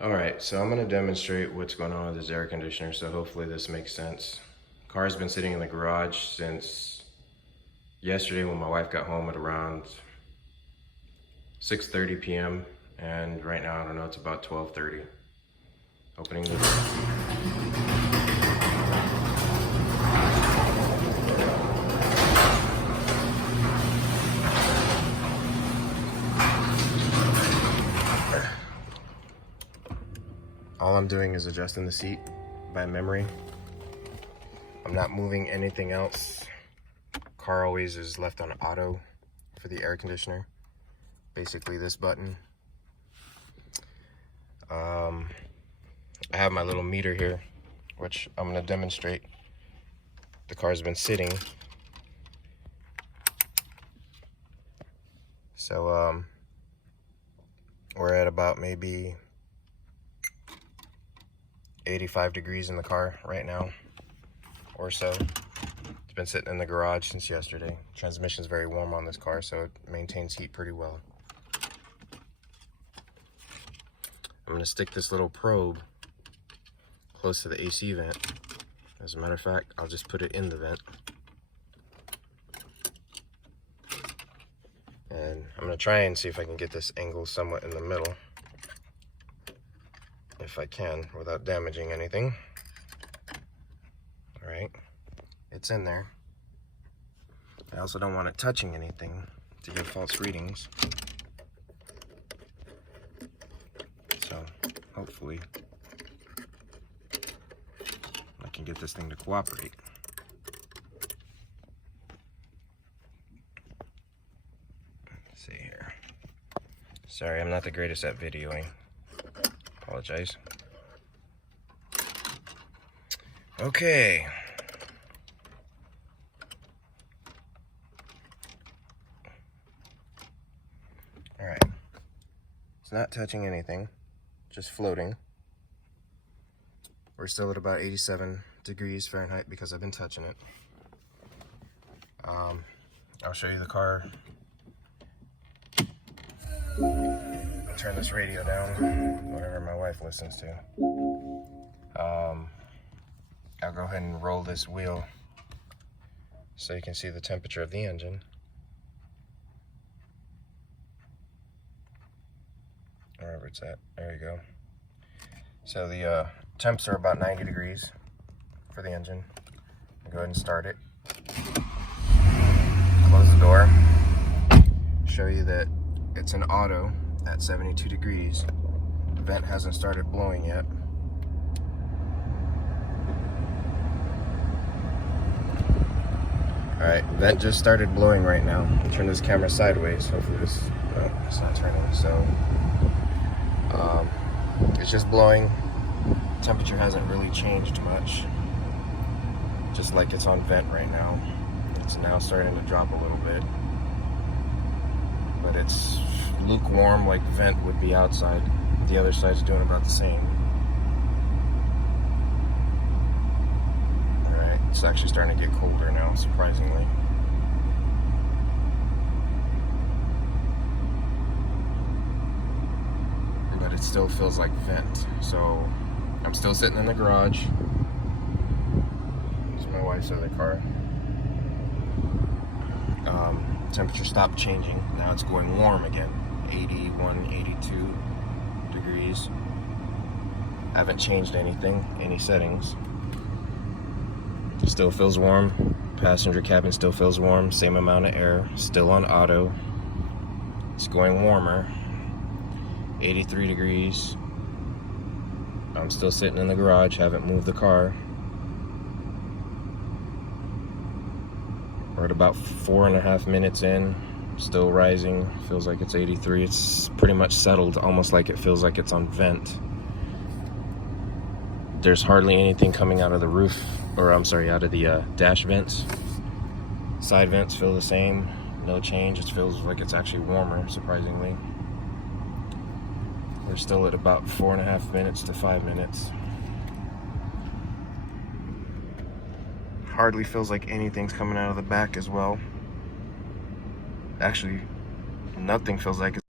Alright, so I'm going to demonstrate what's going on with this air conditioner, so hopefully this makes sense. Car's been sitting in the garage since yesterday when my wife got home at around 6:30 p.m. and right now, I don't know, it's about 12:30. Opening the door. All I'm doing is adjusting the seat by memory. I'm not moving anything else. Car always is left on auto for the air conditioner. Basically this button. I have my little meter here, which I'm gonna demonstrate. The car's been sitting. So we're at about maybe 85 degrees in the car right now, or so. It's been sitting in the garage since yesterday. Transmission's very warm on this car, so it maintains heat pretty well. I'm gonna stick this little probe close to the AC vent. As a matter of fact, I'll just put it in the vent. And I'm gonna try and see if I can get this angle somewhat in the middle. If I can, without damaging anything. All right, it's in there. I also don't want it touching anything to give false readings. So hopefully I can get this thing to cooperate. Let's see here. Sorry, I'm not the greatest at videoing. Apologize. Okay. All right. It's not touching anything, just floating. We're still at about 87 degrees Fahrenheit because I've been touching it. I'll show you the car. Turn this radio down, whatever my wife listens to. I'll go ahead and roll this wheel so you can see the temperature of the engine. Wherever it's at, there you go. So the temps are about 90 degrees for the engine. I'll go ahead and start it. Close the door. Show you that it's an auto at 72 degrees. The vent hasn't started blowing yet. Alright, vent just started blowing right now. Turn this camera sideways. Hopefully this, no, it's not turning. So, it's just blowing. Temperature hasn't really changed much. Just like it's on vent right now. It's now starting to drop a little bit. But it's lukewarm like vent would be outside. The other side's doing about the same. Alright, it's actually starting to get colder now, surprisingly. But it still feels like vent. So I'm still sitting in the garage. This is my wife's other car. Temperature stopped changing. Now it's going warm again. 81, 82 degrees. I haven't changed anything, any settings. Still feels warm. Passenger cabin still feels warm. Same amount of air. Still on auto. It's going warmer. 83 degrees. I'm still sitting in the garage. Haven't moved the car. We're at about 4.5 minutes in, still rising. Feels like it's 83. It's pretty much settled, almost like it feels like it's on vent. There's hardly anything coming out of the roof, or I'm sorry, out of the dash vents. Side vents feel the same, no change. It feels like it's actually warmer, surprisingly. We're still at about 4.5 minutes to 5 minutes. Hardly feels like anything's coming out of the back as well. Actually, nothing feels like it's